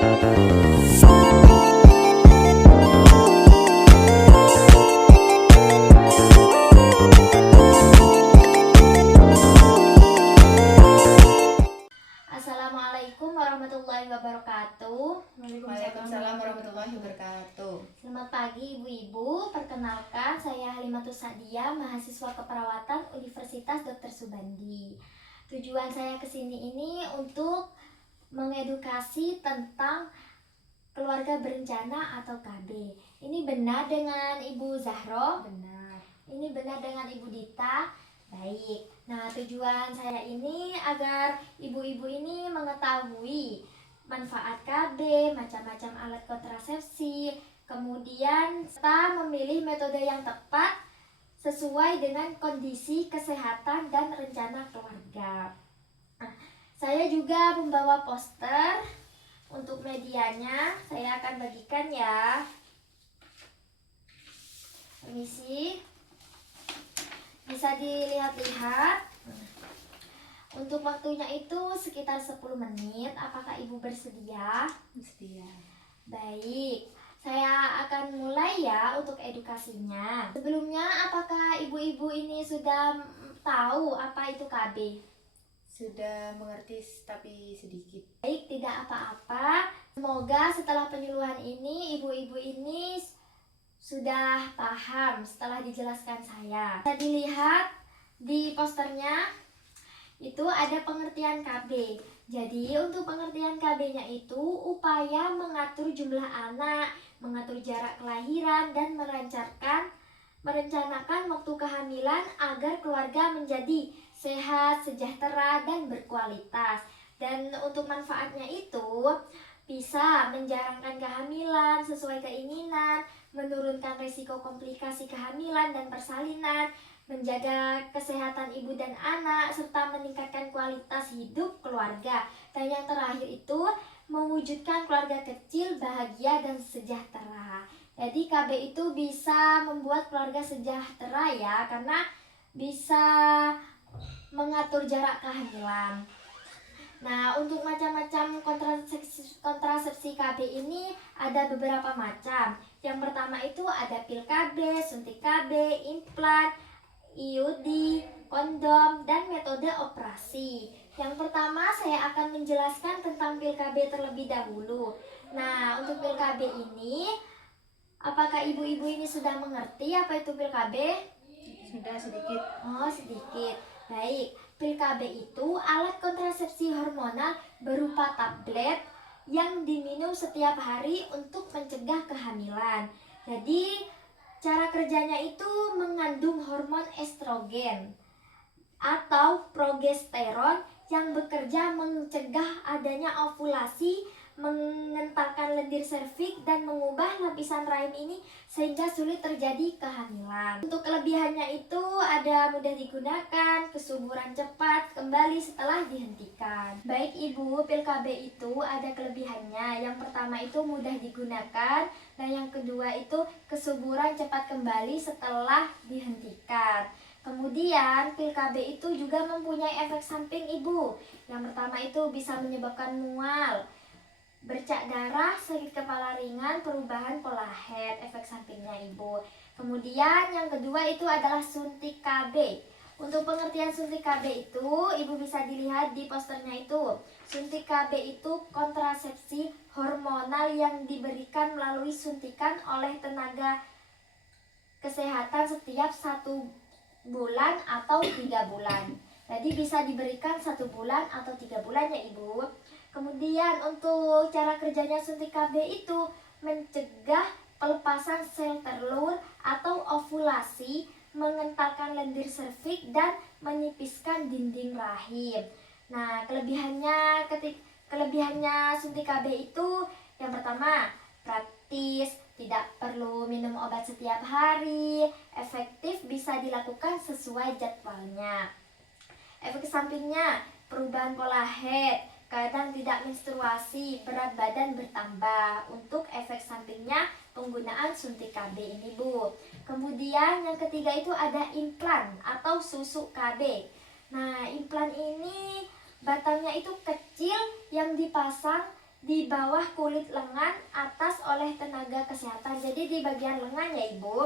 Assalamualaikum warahmatullahi wabarakatuh. Waalaikumsalam warahmatullahi wabarakatuh. Selamat pagi ibu-ibu. Perkenalkan, saya Halimatus Sa'diyah, mahasiswa keperawatan Universitas Dr. Subandi. Tujuan saya kesini ini untuk mengedukasi tentang keluarga berencana atau KB. Ini benar dengan Ibu Zahro? Benar. Ini benar dengan Ibu Dita? Baik. Nah, tujuan saya ini agar ibu-ibu ini mengetahui manfaat KB, macam-macam alat kontrasepsi, kemudian serta memilih metode yang tepat sesuai dengan kondisi kesehatan dan rencana keluarga. Nah, saya juga membawa poster untuk medianya. Saya akan bagikan ya. Permisi. Bisa dilihat-lihat. Untuk waktunya itu sekitar 10 menit. Apakah ibu bersedia? Setia. Baik, saya akan mulai ya untuk edukasinya. Sebelumnya, apakah ibu-ibu ini sudah tahu apa itu KB? Sudah mengerti tapi sedikit. Baik, tidak apa-apa. Semoga setelah penyuluhan ini, ibu-ibu ini sudah paham setelah dijelaskan saya. Bisa dilihat di posternya, itu ada pengertian KB. Jadi untuk pengertian KB-nya itu upaya mengatur jumlah anak, mengatur jarak kelahiran, dan merencanakan waktu kehamilan agar keluarga menjadi sehat, sejahtera, dan berkualitas. Dan untuk manfaatnya itu bisa menjarangkan kehamilan sesuai keinginan, menurunkan risiko komplikasi kehamilan dan persalinan, menjaga kesehatan ibu dan anak, serta meningkatkan kualitas hidup keluarga. Dan yang terakhir itu mewujudkan keluarga kecil, bahagia, dan sejahtera. Jadi KB itu bisa membuat keluarga sejahtera ya, karena bisa mengatur jarak kehamilan. Nah, untuk macam-macam kontrasepsi KB ini ada beberapa macam. Yang pertama itu ada pil KB, suntik KB, implan, IUD, kondom, dan metode operasi. Yang pertama saya akan menjelaskan tentang pil KB terlebih dahulu. Nah, untuk pil KB ini, apakah ibu-ibu ini sudah mengerti apa itu pil KB? Sudah sedikit. Oh, sedikit. Baik, pil KB itu alat kontrasepsi hormonal berupa tablet yang diminum setiap hari untuk mencegah kehamilan. Jadi, cara kerjanya itu mengandung hormon estrogen atau progesteron yang bekerja mencegah adanya ovulasi, mengentalkan lendir serviks, dan mengubah lapisan rahim ini sehingga sulit terjadi kehamilan. Untuk kelebihannya itu ada mudah digunakan, kesuburan cepat kembali setelah dihentikan. Baik ibu, pil KB itu ada kelebihannya. Yang pertama itu mudah digunakan, dan yang kedua itu kesuburan cepat kembali setelah dihentikan. Kemudian pil KB itu juga mempunyai efek samping ibu. Yang pertama itu bisa menyebabkan mual, bercak darah, sakit kepala ringan, perubahan pola head, efek sampingnya ibu. Kemudian yang kedua itu adalah suntik KB. Untuk pengertian suntik KB itu, ibu bisa dilihat di posternya itu. Suntik KB itu kontrasepsi hormonal yang diberikan melalui suntikan oleh tenaga kesehatan setiap 1 bulan atau 3 bulan. Jadi bisa diberikan 1 bulan atau 3 bulan ya ibu. Kemudian untuk cara kerjanya suntik KB itu mencegah pelepasan sel telur atau ovulasi, mengentalkan lendir serviks, dan menipiskan dinding rahim. Nah, kelebihannya suntik KB itu yang pertama, praktis, tidak perlu minum obat setiap hari, efektif, bisa dilakukan sesuai jadwalnya. Efek sampingnya, perubahan pola head, kadang tidak menstruasi, berat badan bertambah. Untuk efek sampingnya penggunaan suntik KB ini bu. Kemudian yang ketiga itu ada implan atau susu KB. Nah, implan ini batangnya itu kecil yang dipasang di bawah kulit lengan atas oleh tenaga kesehatan. Jadi di bagian lengan ya Ibu.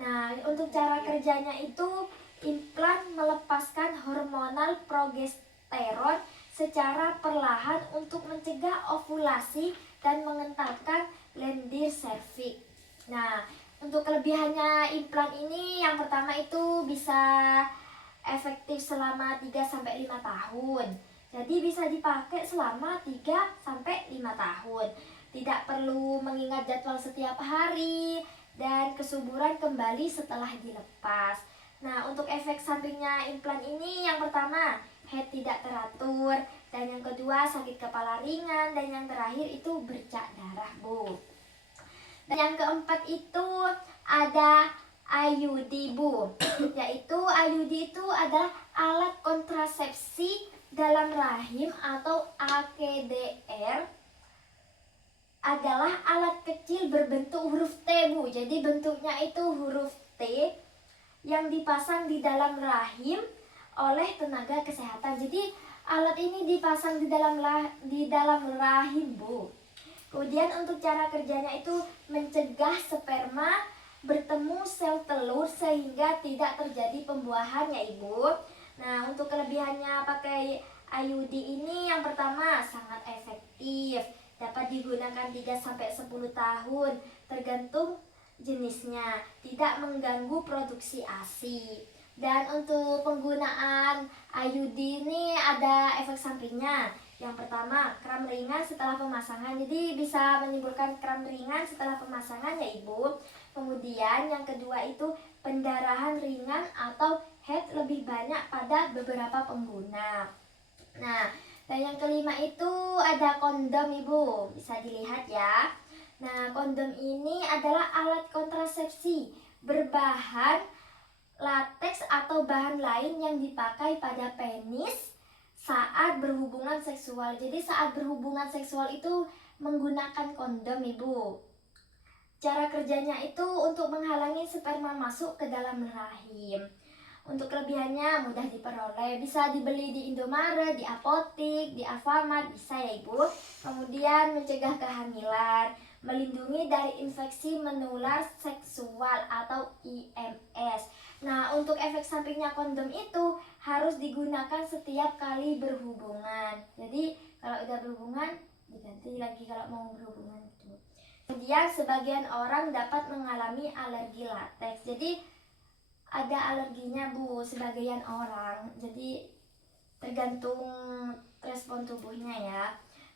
Nah, untuk cara kerjanya itu implan melepaskan hormonal progesteron secara perlahan untuk mencegah ovulasi dan mengentalkan lendir serviks. Nah, untuk kelebihannya implan ini yang pertama itu bisa efektif selama 3-5 tahun. Jadi bisa dipakai selama 3-5 tahun. Tidak perlu mengingat jadwal setiap hari dan kesuburan kembali setelah dilepas. Nah, untuk efek sampingnya implan ini yang pertama, head tidak teratur, dan yang kedua sakit kepala ringan, dan yang terakhir itu bercak darah, Bu. Dan yang keempat itu ada IUD, Bu. Yaitu IUD itu adalah alat kontrasepsi dalam rahim atau AKDR, adalah alat kecil berbentuk huruf T, Bu. Jadi bentuknya itu huruf T yang dipasang di dalam rahim oleh tenaga kesehatan. Jadi alat ini dipasang di dalam rahim, Bu. Kemudian untuk cara kerjanya itu mencegah sperma bertemu sel telur sehingga tidak terjadi pembuahan ya Ibu. Nah, untuk kelebihannya pakai IUD ini yang pertama sangat efektif. Dapat digunakan 3-10 tahun tergantung jenisnya. Tidak mengganggu produksi ASI. Dan untuk penggunaan IUD ini ada efek sampingnya. Yang pertama, kram ringan setelah pemasangan. Jadi bisa menimbulkan kram ringan setelah pemasangan ya Ibu. Kemudian yang kedua itu pendarahan ringan atau head lebih banyak pada beberapa pengguna. Nah, dan yang kelima itu ada kondom Ibu. Bisa dilihat ya. Nah, kondom ini adalah alat kontrasepsi berbahan lateks atau bahan lain yang dipakai pada penis saat berhubungan seksual. Jadi saat berhubungan seksual itu menggunakan kondom Ibu. Cara kerjanya itu untuk menghalangi sperma masuk ke dalam rahim. Untuk kelebihannya mudah diperoleh, bisa dibeli di Indomaret, di apotik, di Alfamart, bisa ya Ibu. Kemudian mencegah kehamilan, melindungi dari infeksi menular seksual atau IMS. Nah, untuk efek sampingnya kondom itu harus digunakan setiap kali berhubungan. Jadi kalau udah berhubungan diganti lagi kalau mau berhubungan itu. Kemudian sebagian orang dapat mengalami alergi lateks. Jadi ada alerginya Bu, sebagian orang. Jadi tergantung respon tubuhnya ya.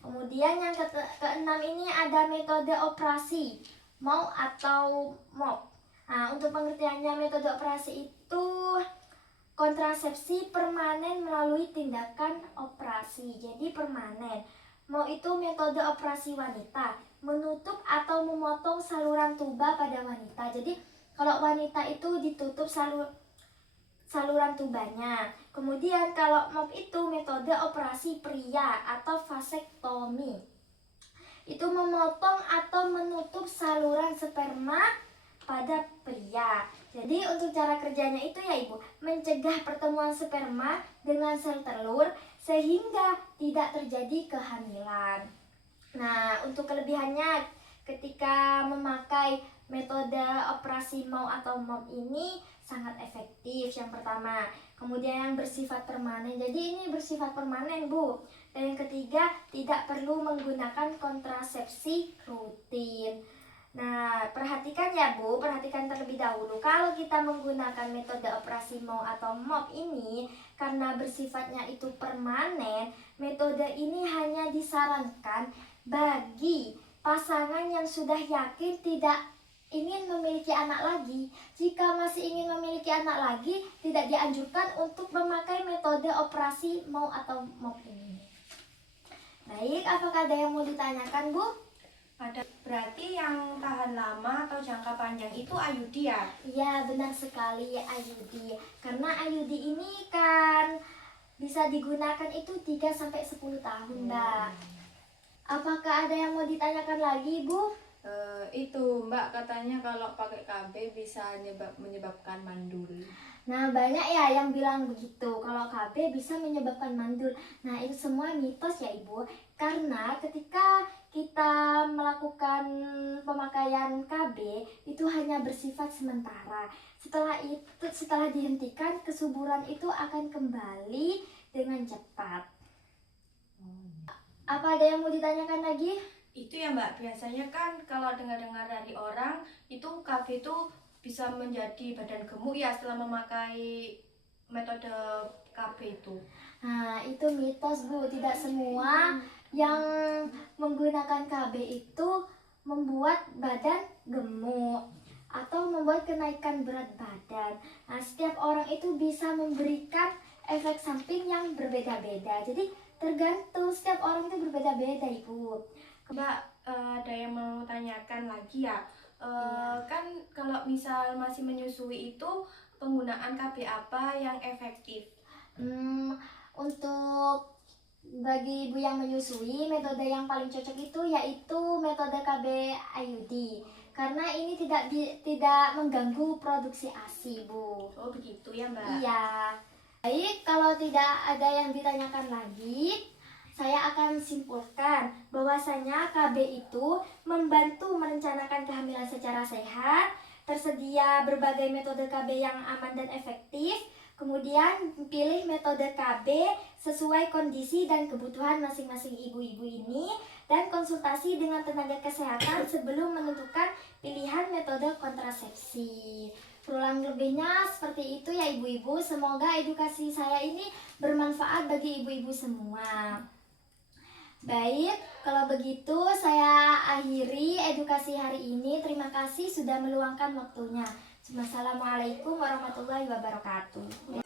Kemudian yang keenam ini ada metode operasi mau atau MOP. Nah, untuk pengertiannya metode operasi itu kontrasepsi permanen melalui tindakan operasi. Jadi permanen. Mau itu metode operasi wanita, menutup atau memotong saluran tuba pada wanita. Jadi kalau wanita itu ditutup saluran tubanya. Kemudian kalau MOP itu metode operasi pria atau vasektomi. Itu memotong atau menutup saluran sperma pada pria. Jadi untuk cara kerjanya itu ya Ibu, mencegah pertemuan sperma dengan sel telur sehingga tidak terjadi kehamilan. Nah, untuk kelebihannya ketika memakai metode operasi mau atau MOP ini sangat efektif yang pertama. Kemudian yang bersifat permanen. Jadi ini bersifat permanen Bu. Dan yang ketiga, tidak perlu menggunakan kontrasepsi rutin. Nah, perhatikan ya Bu, perhatikan terlebih dahulu. Kalau kita menggunakan metode operasi mau atau MOP ini, karena bersifatnya itu permanen, metode ini hanya disarankan bagi pasangan yang sudah yakin tidak ingin memiliki anak lagi. Jika masih ingin memiliki anak lagi, tidak dianjurkan untuk memakai metode operasi mau atau MOP ini. Baik, apakah ada yang mau ditanyakan Bu? Ada, berarti yang tahan lama atau jangka panjang itu IUD ya? Iya, benar sekali IUD. Karena IUD ini kan bisa digunakan itu 3-10 tahun, Mbak. Apakah ada yang mau ditanyakan lagi, Bu? Itu Mbak katanya kalau pakai KB bisa menyebabkan mandul. Nah, banyak ya yang bilang begitu. Kalau KB bisa menyebabkan mandul. Nah, itu semua mitos ya, Ibu. Karena ketika kita melakukan pemakaian KB itu hanya bersifat sementara. Setelah dihentikan, kesuburan itu akan kembali dengan cepat. Apa ada yang mau ditanyakan lagi? Itu ya Mbak, biasanya kan kalau dengar-dengar dari orang itu KB itu bisa menjadi badan gemuk ya setelah memakai metode KB itu. Nah, itu mitos Bu, tidak semua yang menggunakan KB itu membuat badan gemuk atau membuat kenaikan berat badan. Nah, setiap orang itu bisa memberikan efek samping yang berbeda-beda. Jadi tergantung, setiap orang itu berbeda-beda Ibu. Mbak, ada yang mau tanyakan lagi ya. Iya. Kan kalau misal masih menyusui itu penggunaan KB apa yang efektif? Untuk bagi ibu yang menyusui, metode yang paling cocok itu yaitu metode KB IUD. Karena ini tidak mengganggu produksi ASI, Bu. Oh begitu ya Mbak. Iya. Baik, kalau tidak ada yang ditanyakan lagi, saya akan simpulkan bahwasanya KB itu membantu merencanakan kehamilan secara sehat, tersedia berbagai metode KB yang aman dan efektif, kemudian pilih metode KB sesuai kondisi dan kebutuhan masing-masing ibu-ibu ini, dan konsultasi dengan tenaga kesehatan sebelum menentukan pilihan metode kontrasepsi. Kurang lebihnya seperti itu ya ibu-ibu. Semoga edukasi saya ini bermanfaat bagi ibu-ibu semua. Baik, kalau begitu saya akhiri edukasi hari ini. Terima kasih sudah meluangkan waktunya. Wassalamualaikum warahmatullahi wabarakatuh.